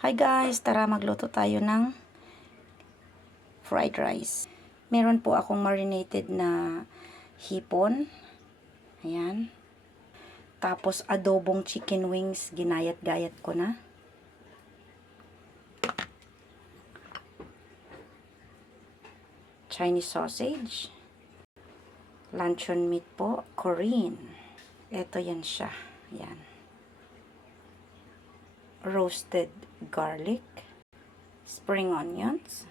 Hi guys, tara magluto tayo ng fried rice. Meron po akong marinated na hipon. Ayan. Tapos adobong chicken wings, ginayat-gayat ko na. Chinese sausage. Luncheon meat po, Korean. Ito yan siya. Ayan. Roasted garlic. Spring onions.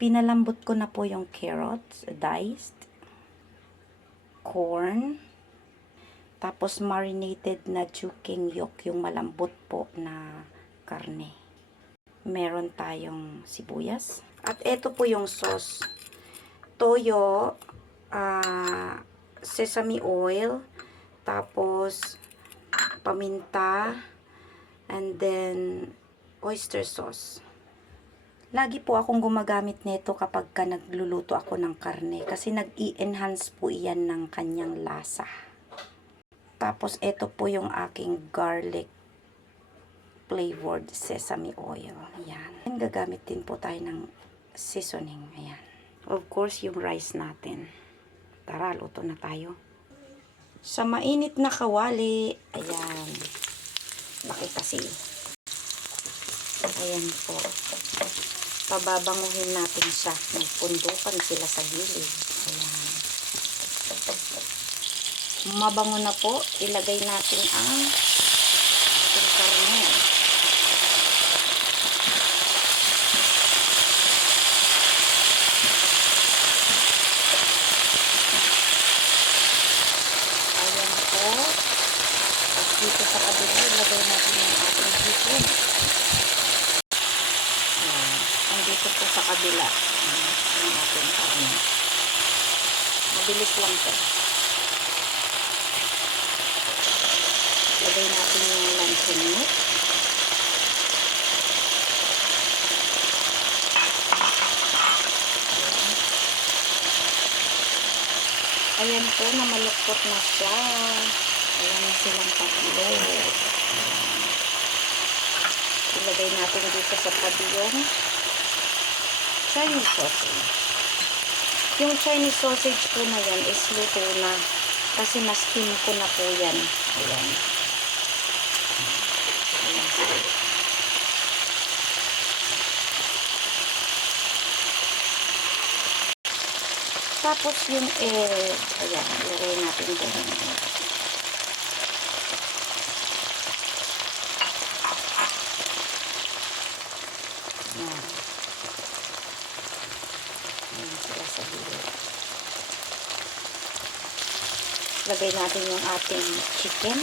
Pinalambot ko na po yung carrots, diced. Corn. Tapos marinated na chuking yolk, yung malambot po na karne. Meron tayong sibuyas. At ito po yung sauce. Toyo, sesame oil, tapos paminta, and then oyster sauce. Lagi po akong gumagamit nito kapag nagluluto ako ng karne kasi nag-i-enhance po iyan ng kanyang lasa. Tapos ito po yung aking garlic flavored sesame oil. Ayan. Gagamit din po tayo ng seasoning. Ayan. Of course, yung rice natin. Tara, luto na tayo. Sa mainit na kawali, ayan. Makita ayan po. Pababanguhin natin siya. May pundukan sila sa gilid. Ayan. Mabango na po. Ilagay natin ang ating karne. Ayan po. At dito sa kabila, ilagay natin ang ating hipon. Dito po sa kabila ang ating karne. Mabilis lang po. Lagay natin yung luncheon meat. Ayan po, namalukot na siya. Ayan na silang tatlo. Ilagay natin dito sa tabi yung Chinese sausage. Yung Chinese sausage po na yan is luto na kasi na-steam ko na po yan. Ayan. Ayan. Tapos yung egg, ayan, ilagay natin doon. Ayan. Lagay natin yung ating chicken.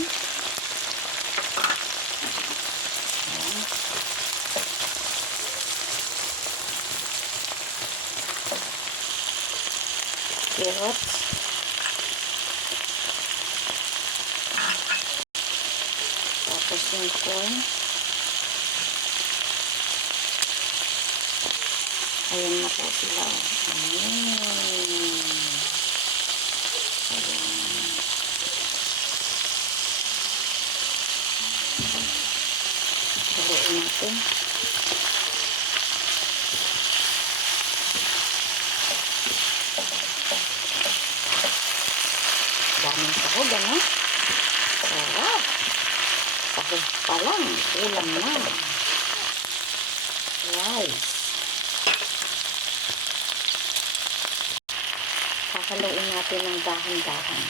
Ayan. Carrots. Tapos yung corn. Ayan na po sila. Ayan. Haluin natin. Daming sahog, ano? Sarap. Sahog pa lang. Ulam na. Rice. Haluin natin ng dahan-dahan.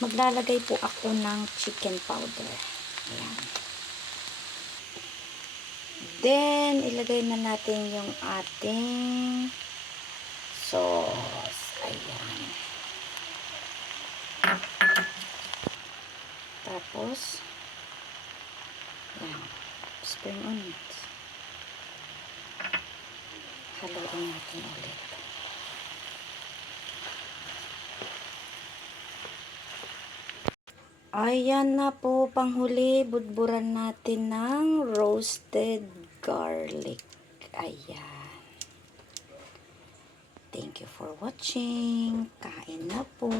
Maglalagay po ako ng chicken powder. Ayan. Then, ilagay na natin yung ating sauce. Ayan. Tapos, ayan. Spring onions. Haluin natin ulit. Ayan na po, panghuli, budburan natin ng roasted garlic. Ayan. Thank you for watching. Kain na po.